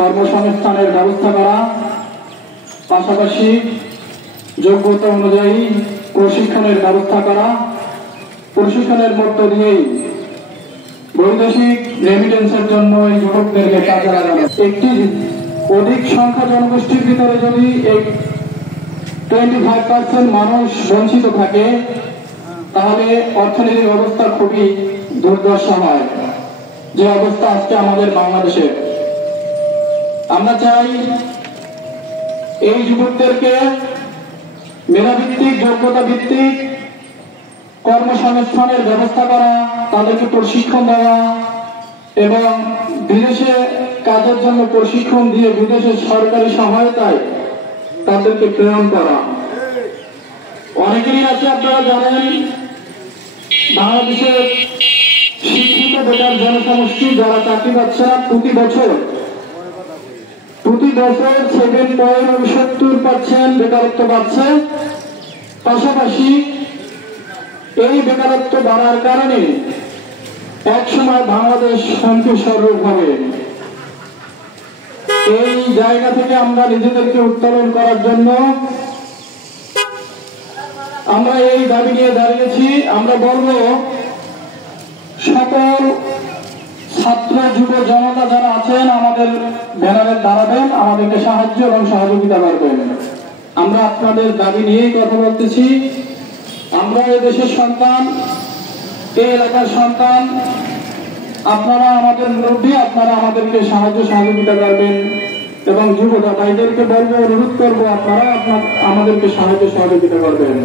কর্মসংস্থানের ব্যবস্থা করা, পাশাপাশি যোগ্যতা অনুযায়ী প্রশিক্ষণের ব্যবস্থা করা, প্রশিক্ষণের মধ্য দিয়েই বৈদেশিক রেমিটেন্সের জন্য এই যুবকদেরকে কাজে লাগানো। একটি অধিক সংখ্যা জনগোষ্ঠীর ভিতরে যদি 25% মানুষ বঞ্চিত থাকে, তাহলে অর্থনৈতিক অবস্থা খুবই দুর্দশা হয়, যে অবস্থা আজকে আমাদের বাংলাদেশে। আমরা চাই এই যুবকদেরকে মেধাভিত্তিক, যোগ্যতা ভিত্তিক কর্মসংস্থানের ব্যবস্থা করা, তাদেরকে প্রশিক্ষণ দেওয়া এবং বিদেশে কাজের জন্য প্রশিক্ষণ দিয়ে বিদেশের সরকারি সহায়তায় তাদেরকে প্রেরণ করা। অনেকেরই আছে, আপনারা জানেন, বাংলাদেশের শিক্ষিত বেকার জনসমষ্টি যারা চাকরি পাচ্ছে না, প্রতি বছর 7.69% বেকারত্ব বাড়ছে। পাশাপাশি এই বেকারত্ব বাড়ার কারণে একসময় বাংলাদেশ হুমকিস্বরূপ হবে। এই জায়গা থেকে আমরা নিজেদেরকে উত্তোলন করার জন্য আমরা এই দাবি নিয়ে দাঁড়িয়েছি। আমরা বলবো, সকল ছাত্র যুব জনতা যারা আছেন আমাদের ব্যানারে দাঁড়াবেন, আমাদেরকে সাহায্য এবং সহযোগিতা করবেন। আমরা আপনাদের দাবি নিয়েই কথা বলতেছি। আমরা এই দেশের সন্তান, এই এলাকার সন্তান, আপনারা আমাদের মুরব্বী, আপনারা আমাদেরকে সাহায্য সহযোগিতা করবেন এবং যুবতা ভাইদেরকে বলবো, অনুরোধ করবো, আপনারা আমাদেরকে সাহায্য সহযোগিতা করবেন।